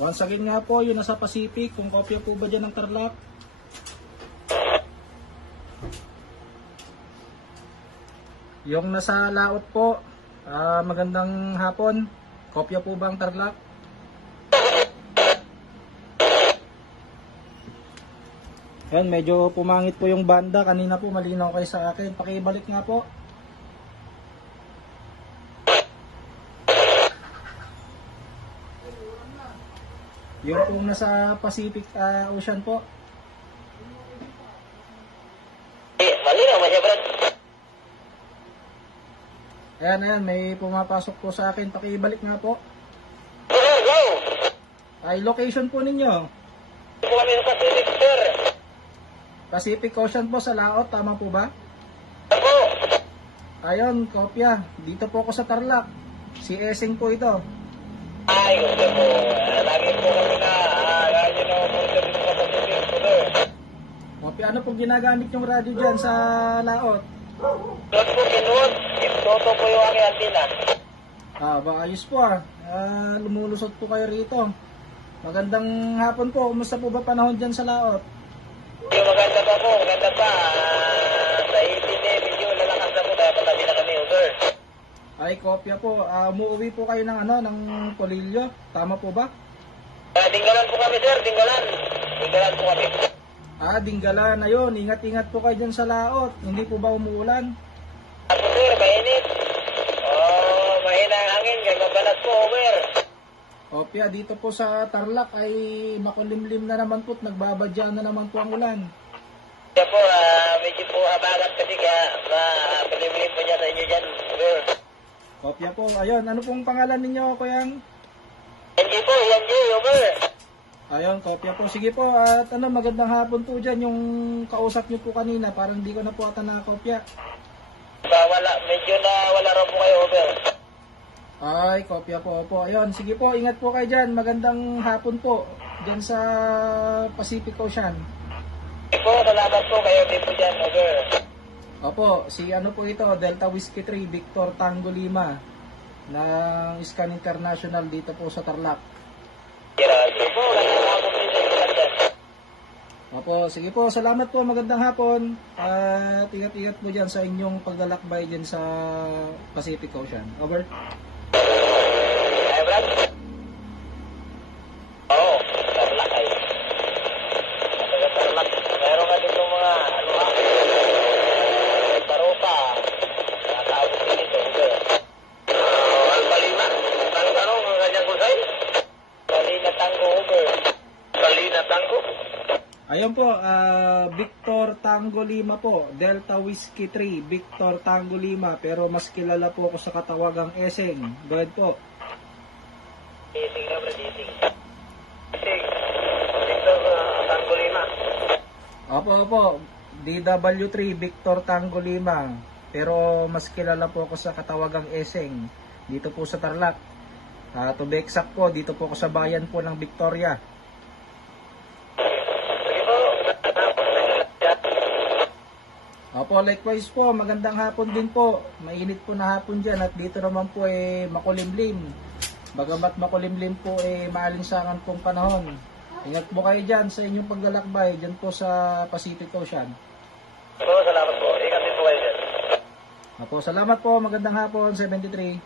Once again nga po, yung nasa Pacific, kung kopya po ba dyan ng Tarlac? Yung nasa Laot po, magandang hapon, kopya po ba ang Tarlac? Yan, medyo pumangit po yung banda, kanina po malinaw kayo sa akin, pakibalik nga po. Yung po nasa Pacific Ocean po. Ayan, may pumapasok po sa akin. Pakibalik nga po. Ay, location po ninyo. Pacific Ocean po sa Laot, tama po ba? Ayun, kopya. Dito po ako sa Tarlac. Si Esing po ito. Ay, gusto po. Lagi po kami na radyo na punta dito sa Pacific po. Kopya, ano po ginagamit yung radyo dyan sa Laot? Doon po kinuot. Toto po yung aking antina. Ayos po lumulusot po kayo rito. Magandang hapon po. Kumusta po ba panahon dyan sa Laot? Yung maganda pa po. Maganda pa. Sa itin medyo lalakas na po. Kaya patabi na kami, over. Ay, kopya po. Umuwi po kayo ng Polillo. Tama po ba? Dinggalan po kami, sir. Dinggalan. Dinggalan po kami. Dinggalan. Ayun, ingat-ingat po kayo dyan sa Laot. Hindi po ba umuulan? Sir, mainit. Mahina ang hangin. Ganyan balas po, over. Kopya, dito po sa Tarlac ay makulimlim na naman po at nagbabadya na naman po ang ulan. Kaya po, medyo po habagat kasi kaya makulimlim po niya sa inyo dyan, over. Kopya po. Ayun, ano pong pangalan ninyo, Kuyang? Hindi po, hindi, over. Ayun, kopya po. Sige po, at magandang hapon po dyan. Yung kausap nyo po kanina, parang di ko na po ata nakakopya. Medyo na wala raw po kayo, over. Ay, kopya po po. Ayun, sige po, ingat po kayo dyan. Magandang hapon po dyan sa Pacific Ocean. Sige po, salamat po kayo din po dyan, over. Opo, si ano po ito, Delta Whiskey 3, Victor Tango Lima ng Scan International dito po sa Tarlac. Sige po, magandang hapon po dyan. Opo, sige po, salamat po, magandang hapon. At ingat-ingat po dyan sa inyong paglalakbay dyan sa Pacific Ocean. Over. Ay, Brad? Oo, Tarlac ay. Tarlac. Meron nga dito mga, Baruta. Nakaabot din ito, over. Alpalima. Tanong, ang kanyang kusay? Salina Tango, over. Salina Tango? Ayun po, Victor Tango Lima po, Delta Whiskey 3, Victor Tango Lima, pero mas kilala po ako sa katawagang Eseng. Go ahead po. Eseng na, Brad, Eseng. Eseng, Victor Tango Lima. Opo, DW3, Victor Tango Lima, pero mas kilala po ako sa katawagang Eseng, dito po sa Tarlac. To be exact po, dito po ako sa bayan po ng Victoria. Opo, likewise po, magandang hapon din po. Mainit po na hapon dyan at dito naman po makulimlim. Bagamat makulimlim po maalinsangan pong panahon. Ingat po kayo dyan sa inyong paglalakbay dyan po sa Pacific Ocean. Opo, salamat po. Ingat din po kayo dyan. Opo, salamat po, magandang hapon, 73.